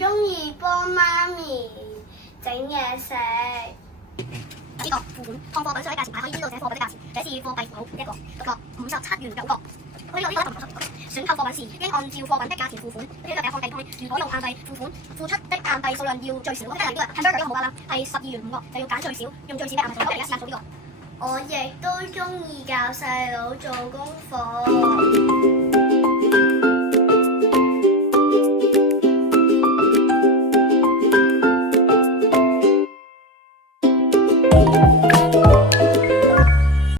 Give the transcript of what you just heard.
中意幫媽咪整嘢食。呢個付款看貨品上嘅價錢牌可以知道這貨品的價錢，這是貨幣符號一個獨角57元9個。呢個就唔錯。選購貨品時應按照貨品的價錢付款。呢個嘅看地區，如果用硬幣付款，付出的硬幣數量要最少。例如hamburger 一個冇啦啦係12元5個，就要揀最少，用最少嘅硬幣數。而家試下做呢個。我亦都中意教細佬做功課。